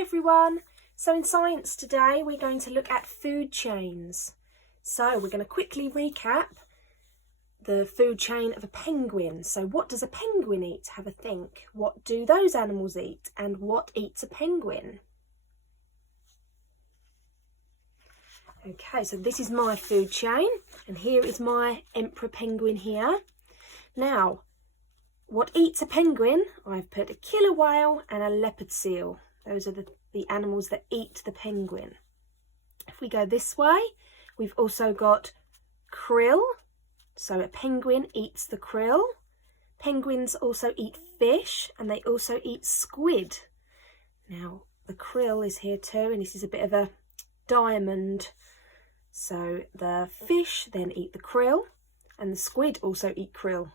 Hi everyone. So in science today we're going to look at food chains. So we're going to quickly recap the food chain of a penguin. So what does a penguin eat? Have a think. What do those animals eat? And what eats a penguin? Okay, so this is my food chain and here is my emperor penguin here. Now, what eats a penguin? I've put a killer whale and a leopard seal. Those are the animals that eat the penguin. If we go this way, we've also got krill. So a penguin eats the krill. Penguins also eat fish and they also eat squid. Now, the krill is here too, and this is a bit of a diamond. So the fish then eat the krill and the squid also eat krill.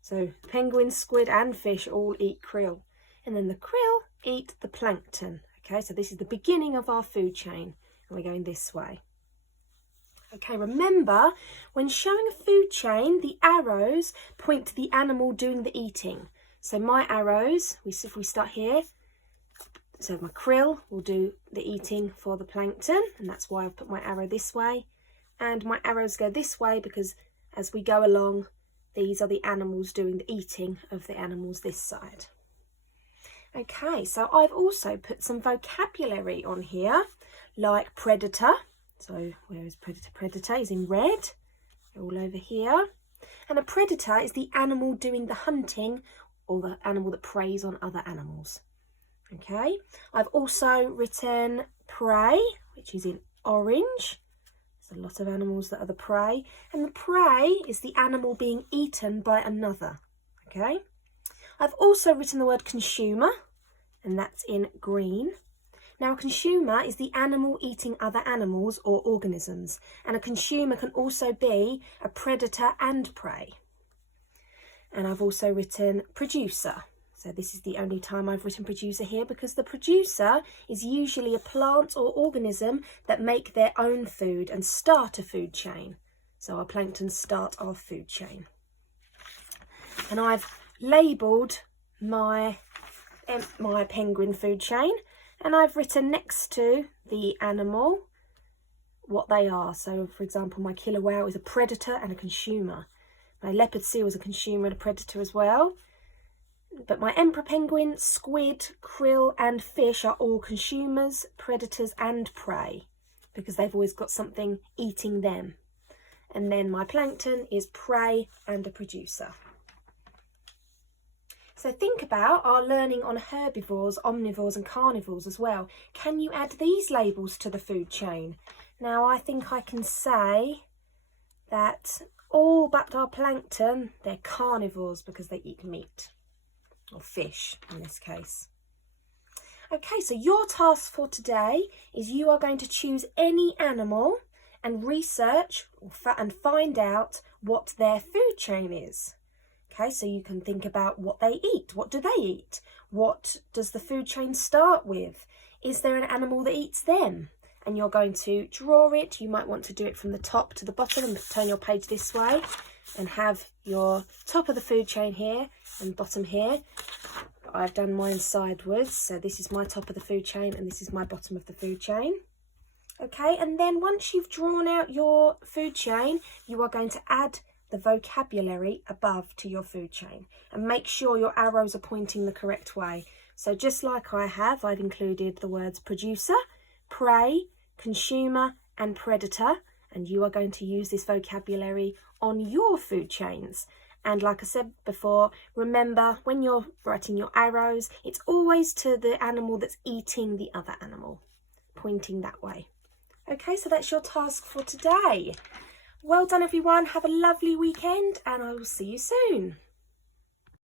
So penguins, squid and fish all eat krill. And then the krill eat the plankton. Okay, so this is the beginning of our food chain and we're going this way. Okay, remember when showing a food chain, the arrows point to the animal doing the eating. So my arrows, if we start here, so my krill will do the eating for the plankton, and that's why I've put my arrow this way. And my arrows go this way because as we go along, these are the animals doing the eating of the animals this side. Okay, so I've also put some vocabulary on here, like predator. So where is predator? Predator is in red, all over here. And a predator is the animal doing the hunting or the animal that preys on other animals. Okay, I've also written prey, which is in orange. There's a lot of animals that are the prey. And the prey is the animal being eaten by another. Okay, I've also written the word consumer, and that's in green. Now, a consumer is the animal eating other animals or organisms, and a consumer can also be a predator and prey. And I've also written producer. So this is the only time I've written producer here because the producer is usually a plant or organism that make their own food and start a food chain. So our plankton start our food chain. And I've labelled my penguin food chain, and I've written next to the animal what they are. So for example, my killer whale is a predator and a consumer. My leopard seal is a consumer and a predator as well. But my emperor penguin, squid, krill and fish are all consumers, predators and prey because they've always got something eating them. And then my plankton is prey and a producer. So think about our learning on herbivores, omnivores and carnivores as well. Can you add these labels to the food chain? Now I think I can say that all but our plankton, they're carnivores because they eat meat, or fish in this case. Okay, so your task for today is you are going to choose any animal and research and find out what their food chain is. Okay, so you can think about what they eat. What do they eat? What does the food chain start with? Is there an animal that eats them? And you're going to draw it. You might want to do it from the top to the bottom and turn your page this way and have your top of the food chain here and bottom here. I've done mine sideways, so this is my top of the food chain and this is my bottom of the food chain. Okay, and then once you've drawn out your food chain, you are going to add the vocabulary above to your food chain and make sure your arrows are pointing the correct way. So just like I have, I've included the words producer, prey, consumer and predator, and you are going to use this vocabulary on your food chains. And like I said before, remember when you're writing your arrows, it's always to the animal that's eating the other animal, pointing that way. Okay, so that's your task for today. Well done everyone, have a lovely weekend and I will see you soon.